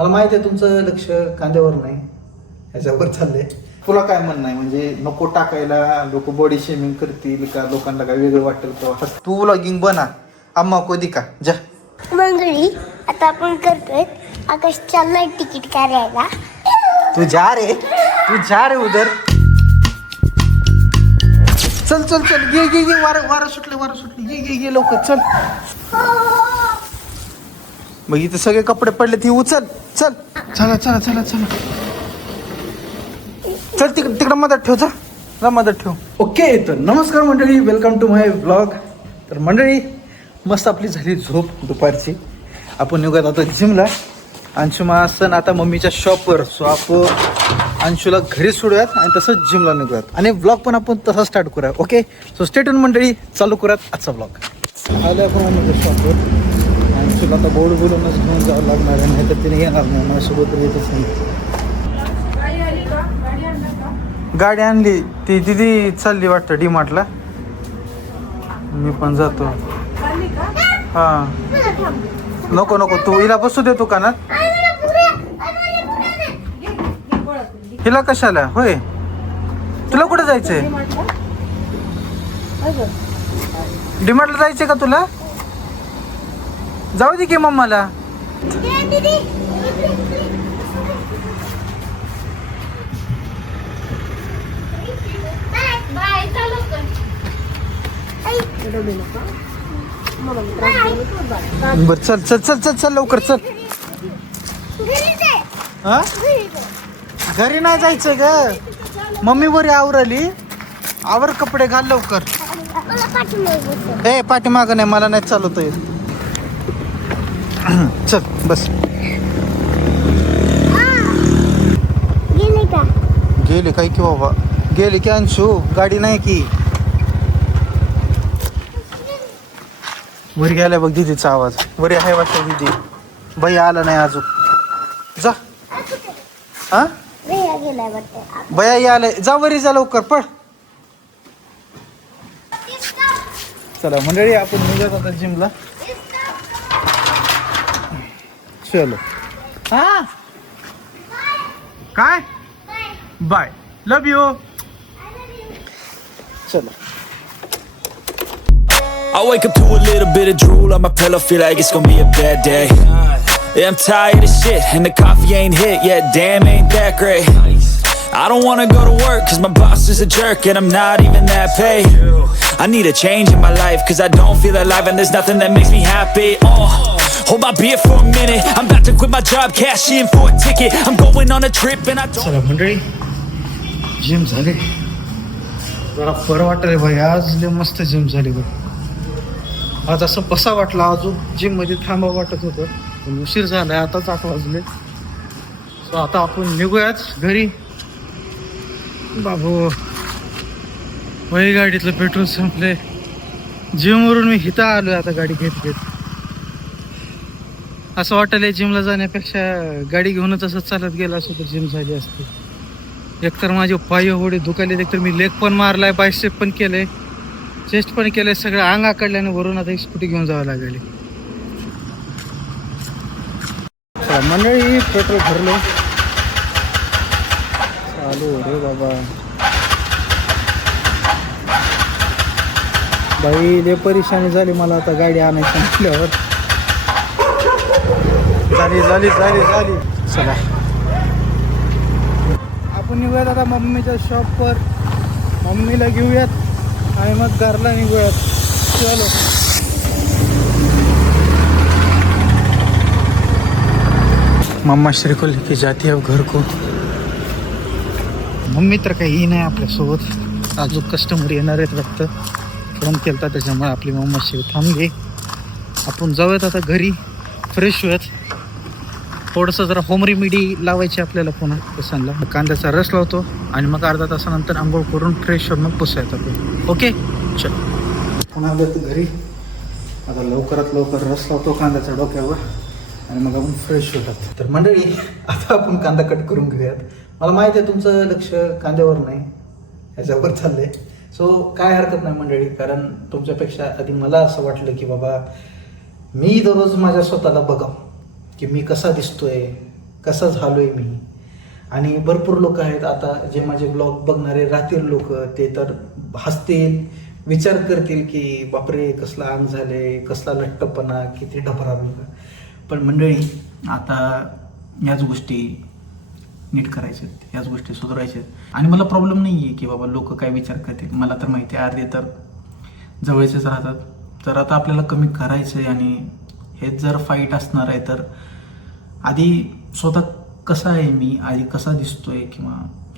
मला माहिती आहे तुमचं लक्ष कांद्यावर नाही, ह्याच्यावर चाललंय. तुला काय म्हणणं आहे, म्हणजे नको टाकायला, लोक बॉडी शेमिंग करतील का, लोकांना काय वेगळं वाटेल का? तू व्लॉगिंग बना, अम्मा को दिका जा. मंगळी आता आपण करतोय आकाश चाललाय तिकीट काढायला. तू जा रे उधर. चल चल चल, ये वारा सुटले, ये लवकर चल. मग इथे सगळे कपडे पडले, ती उचल. चल चला चल, तिकडं मदत ठेव, जा मदत ठेव. ओके, तर नमस्कार मंडळी, वेलकम टू माय ब्लॉग. तर मंडळी, मस्त आपली झाली झोप दुपारची. आपण निघत आता जिमला. अंशुमा असं आता मम्मीच्या शॉपवर, सो आपण अंशूला घरी सोडूयात आणि तसंच जिमला निघूयात आणि ब्लॉग पण आपण तसा स्टार्ट करूया. ओके, सो स्टे ट्यून मंडळी, चालू करूयात आजचा ब्लॉग. आलं आपण मम्मीच्या शॉपवर. अंशूला आता बोर्ड बोलूनच घेऊन जावं लागणार आहे, नाही तर तिने येणार नाही, माझ्यासोबत येतच नाही. गाडी आणली, ती दिदी चालली वाटतं डीमार्टला. मी पण जातो. हा, नको तू हिला बसू दे दुकानात. हिला कशाला? होय, तुला कुठे जायचंय? डीमार्टला जायचंय का तुला? जाऊ दे की मम्माला. बर चल लवकर चल. हा, घरी नाही जायचं ग, मम्मी बरी आवरली. आवर कपडे घाल लवकर. ए पाठीमागं नाही, मला नाही चालवता येत. चल बस. गेले काय की बाबा, गेले की अंशू, गाडी नाही की. वरी गेलाय बघ दीदीचा आवाज. वरी आहे वाटतं दीदी. बाई आला नाही अजून. जा. हा, बया यायलाय, जा वरी, जा लवकर पळ. चला मंडळी, आपण निघत आता जिमला. चलो. हा, काय बाय, लव यू. चलो. I wake up to a little bit of drool on my pillow, feel like it's gonna be a bad day. Yeah, I'm tired of shit, and the coffee ain't hit yet, damn ain't that great. I don't wanna go to work, cause my boss is a jerk, and I'm not even that paid. I need a change in my life, cause I don't feel alive, and there's nothing that makes me happy. Hold my beer for a minute, I'm about to quit my job, cash in for a ticket. I'm going on a trip, and I don't... चला मंडळी, gym झाली. जरा बरं वाटलं भाई, आज लय मस्त जिम झाली बघ. आज असं बसा वाटला, अजून जिम मध्ये थांबा वाटत होतं, पण उशीर झालाय, आताच 8 वाजले. सो आता आपण निघूयाच घरी. बाबू, वही गाडीतलं पेट्रोल संपले. जिमवरून मी इथं आलोय आता गाडी घेत. असं वाटलंय जिमला जाण्यापेक्षा गाडी घेऊनच असं चालत गेला असं तर जिम झाली असती. एकतर माझे पाय एवढे दुखायले, एकतर मी लेग पण मारलाय, बायसेप पण केलंय, चेस्ट पण केलंय, सगळं अंग आकडल्याने वरून आता एक स्कूटी घेऊन जावं लागेल. मंडळी, पेट्रोल भरलो, चालू रे बाबा. बाई लय परेशानी झाली मला आता गाडी आणायची म्हटल्यावर. झाली. चला आपण निघूयात आता मम्मीच्या शॉपवर. मम्मीला घेऊयात आणि मग घरला निघूयात. चलो. मम्मा श्री को लेके जाती है घर को. मम्मी तर काही नाही आपल्यासोबत, अजून कस्टमर येणार आहेत वाटतं. फोन केला त्याच्यामुळे आपली मम्मा श्री थांबली. आपण जाऊयात आता घरी, फ्रेश होऊयात. थोडंसं जरा होम रेमेडी लावायची आपल्याला पुन्हा केसांना. कांद्याचा रस लावतो आणि मग अर्धा तासानंतर आंघोळ करून फ्रेश होऊन मग पुसायचं आपण. ओके, चल. पुन्हा आलं तर घरी आता लवकरात लवकर रस लावतो कांद्याच्या डोक्यावर आणि मग आपण फ्रेश होतात. तर मंडळी, आता आपण कांदा कट करून घेऊयात. मला माहिती आहे तुमचं लक्ष कांद्यावर नाही, ह्याच्यावर चाललंय. सो काय हरकत नाही मंडळी, कारण तुमच्यापेक्षा आधी मला असं वाटलं की बाबा मी दररोज माझ्या स्वतःला बघावं की मी कसा दिसतोय, कसा झालो आहे मी. आणि भरपूर लोक आहेत आता जे माझे ब्लॉग बघणारे राहतील लोक, ते तर हसतील, विचार करतील की बापरे कसला अंग झाले, कसला लठ्ठपणा, किती ढबरा बिबरा. पण मंडळी आता याच गोष्टी नीट करायचे आहेत, याच गोष्टी सुधारायच्या आहेत. आणि मला प्रॉब्लेम नाही आहे की बाबा लोक काय विचार करतील. मला तर माहिती आहे अर्धे तर जवळचेच राहतात. तर आता आपल्याला कमी करायचं आहे आणि हेच जर फाईट असणार आहे तर आधी स्वतः कसा आहे मी, आधी कसा दिसतोय किंवा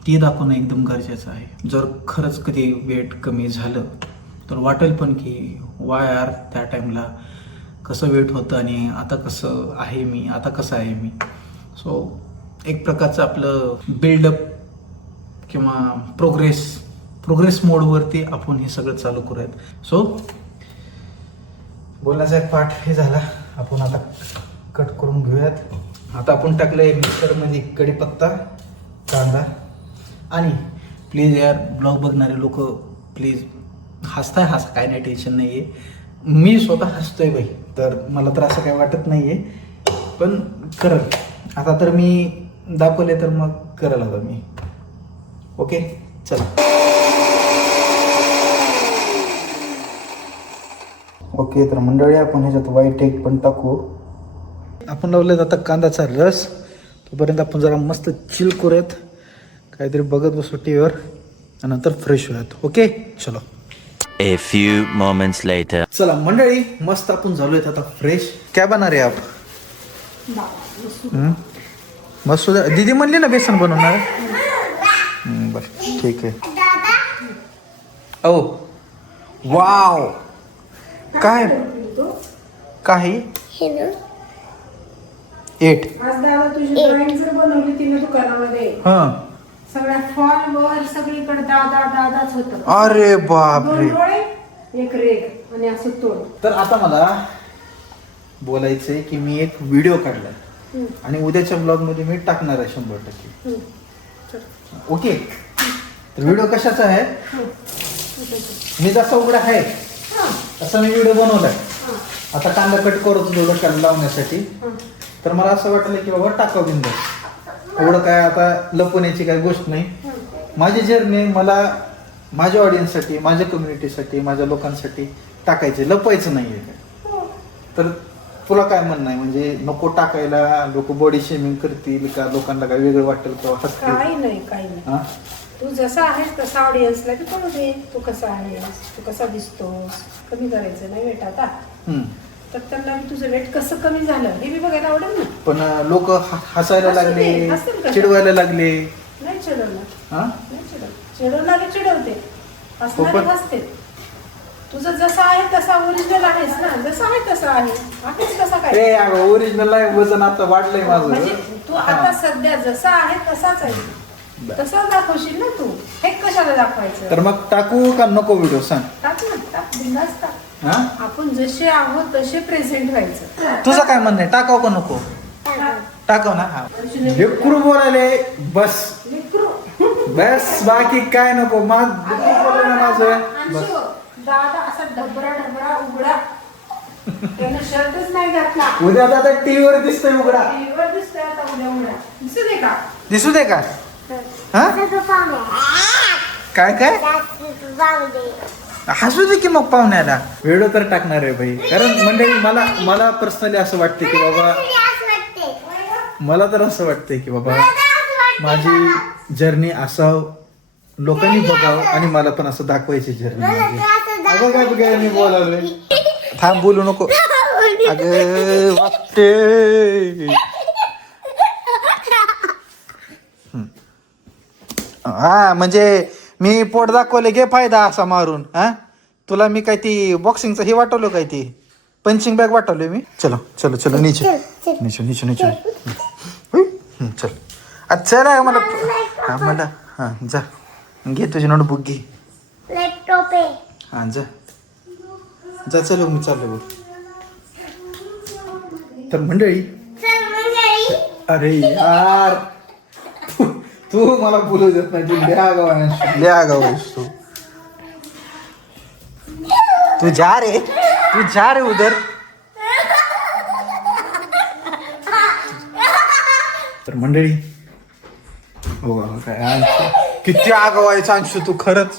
ते दाखवणं एकदम गरजेचं आहे. जर खरंच कधी वेट कमी झालं तर वाटेल पण की वाय आर त्या टाईमला कसं वेट होतं आणि आता कसं आहे मी, आता कसं आहे मी. सो एक प्रकारचं आपलं बिल्डअप किंवा प्रोग्रेस मोडवरती आपण हे सगळं चालू करूयात. सो बोलण्याचा एक पार्ट हे झाला, आपण आता कट करून घेऊयात. आता आपण टाकलंय मिक्सरमध्ये कढीपत्ता, कांदा. आणि प्लीज यार ब्लॉग बघणारे लोक प्लीज हसताय, काय नाही, टेन्शन नाही आहे. मी स्वतः हसतोय बाई, तर मला तर असं काही वाटत नाही आहे. पण करल आता, तर मी दाखवले तर मग करल आता मी. ओके चला. ओके तर मंडळी आपण ह्याच्यात व्हाईट एग पण टाकू. आपण लावलेत आता कांद्याचा रस. तोपर्यंत आपण जरा मस्त चिल करूयात, काहीतरी बघत बसू टीव्हीवर, आणि नंतर फ्रेश होऊयात. ओके चलो. A few moments later. चला मंडळी मस्त आपण झालोय आता फ्रेश. क्या बना रहे आप? मसूर. दीदी म्हणली ना बेसन बनवणार. बरं ठीक आहे. ओ वाव, काय काही 8 आज दादा तुझी ड्रॉइंग जर बनवली तिने दुकानामध्ये, हां सगळ्या फॉल वर सगळीकडे दादाच होतं. अरे बापरे. 2 डोळे, 1 रेग आणि असं तोंड. तर आता मला बोलायचंय की मी एक व्हिडिओ काढलाय आणि उद्याच्या ब्लॉग मध्ये मी टाकणार आहे 100%. ओके. तर व्हिडिओ कशाचा आहे, मी जसा उघडा आहे तसा मी व्हिडिओ बनवलाय. आता कांदा कट करतो थोडं लावण्यासाठी. तर मला असं वाटलं की बाबा टाकावं बिंदास, एवढं काय आता लपवण्याची काही गोष्ट नाही. माझी जर्नी मला माझ्या ऑडियन्ससाठी, माझ्या कम्युनिटीसाठी, माझ्या लोकांसाठी टाकायचे, लपवायचं नाही आहे. तर तुला काय म्हणणं आहे, म्हणजे नको टाकायला, लोक बॉडी शेमिंग करतील का, लोकांना काय वेगळं वाटेल का, हसतील? काही नाही. तू जसा आहेस तसा ऑडियन्सला बी कळू दे, तू कसा आहेस, तू कसा दिसतोस. कमी करायचं नाही वेट आता, तर त्यांना तुझं वेट कसं कमी झालं हे मी बघायला आवडेल ना. पण लोक हसायला लागले, हसतील का? चिडवायला लागले. नाही चिडवलं, हा नाही चिडवणारे चिडवते, हसणारे हसते. तुझं जसं आहे तसा ओरिजिनल आहेस ना, जसं आहे तसं आहेस कसा काय. ओरिजिनल आहे, वजन आता वाढलंय माझं. म्हणजे तू आता सध्या जसा आहे तसाच आहे, तसा दाखवशील ना तू. हे कशाला दाखवायचं. तर मग टाकू का नको व्हिडिओ सांग. टाक ना, टाक बिंदास टाक. हा आपण जसे आहोत तसे प्रेझेंट व्हायचं. तुझं काय म्हणणं आहे, टाकाव का नको. टाकाव ना. हा लेकरू बोलायले बस, बस बाकी काय नको. माझं दादा असा ढबरा उघडा, त्यानं शर्टच नाही घातला. उद्या दादा टीव्हीवर दिसतोय उघडा. टीव्हीवर दिसतोय आता उघडा. दिसू दे का. दिसू दे का. हा काय काय हसू दे की मग पाहुण्याला. व्हिडिओ तर टाकणार आहे भाई, कारण मंडळी मला पर्सनली असं वाटते की बाबा, मला तर असं वाटतंय की बाबा माझी जर्नी असावं, लोकांनी बघावं आणि मला पण असं दाखवायची जर्नी. अगं काय बघायला मी बोलावलंय. थांब बोलू नको. अगं वाटते. हा म्हणजे मी पोट दाखवले घे फायदा असा मारून. हा तुला मी काय ती बॉक्सिंगचं हे वाटवलं, काय ती पंचिंग बॅग वाटवली मी. चलो चलो चलो नीचे नीचे नीचे नीचे. चल अच्छा चल मला. हा मला हा जा घे तुझी नोटबुक घे. हा जा जा चलो मी चाललो. तर मंडळी अरे यार तू मला बोलू देत नाही. तू आगाव आहेस तू जा रे उधर. तर मंडळी हो काय अंशू, किती आगाऊ आहे अंशू तू खरंच.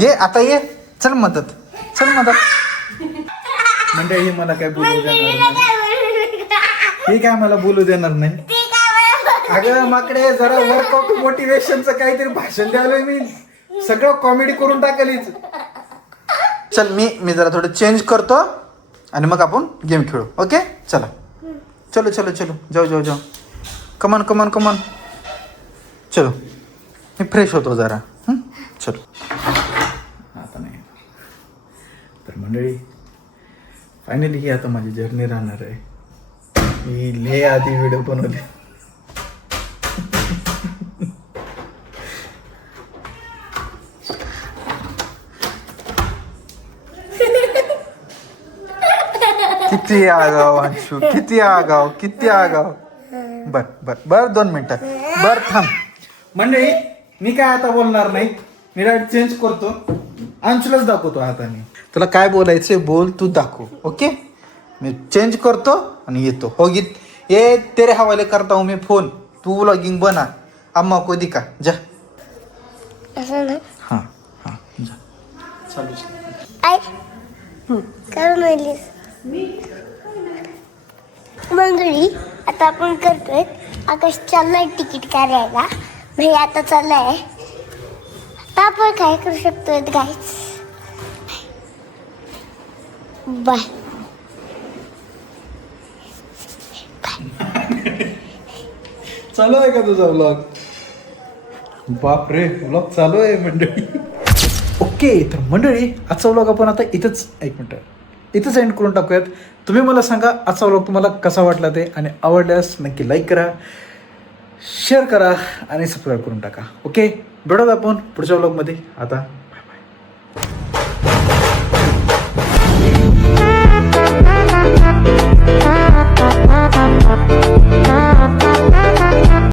ये आता ये, चल मदत. मंडळी मला काय बोलू देणार नाही. ही काय मला बोलू देणार नाही. अगं माकडे जरा वर्कआउट मोटिवेशनचं काहीतरी भाषण द्यायला मी सगळं कॉमेडी करून टाकलीच. चल मी जरा थोडं चेंज करतो आणि मग आपण गेम खेळू. ओके चला. चलो जाऊ कमान चलो. मी फ्रेश होतो जरा. चलो आता नाही. तर मंडळी फायनली ही आता माझी जर्नी राहणार आहे. मी लय आधी व्हिडिओ बनवले. किती आगाव अंशू, किती आगाव. बर 2 मिनिटं. बर थांब. मंडळी मी काय आता बोलणार नाही. मी डायरेक्ट चेंज करतो. अंशूलाच दाखवतो आता. मी तुला काय बोलायचंय बोल, तू दाखव. ओके मी चेंज करतो आणि येतो. हो गीत ये तेरे हवाले करता हूँ मैं फोन. तू व्लॉगिंग बना. अम्मा को दिखा जा. हाँ जा चालू. आई करून राहिलीस मंडळी. आता आपण करतोय आकाश चाललाय तिकीट काढायला. भाई आता चाललाय. आता आपण काय करू शकतोय गाईज. बाय. चालू आहे का तुझा व्लॉग? बाप रे व्लॉग चालू आहे मंडळी. ओके तर मंडळी आजचा व्लॉग आपण आता इथंच इथंच एंड करून टाकूयात. तुम्ही मला सांगा आजचा व्लॉग तुम्हाला कसा वाटला ते, आणि आवडल्यास नक्की लाईक करा, शेअर करा आणि सबस्क्राईब करून टाका. ओके भेटूयात आपण पुढच्या व्लॉगमध्ये. आता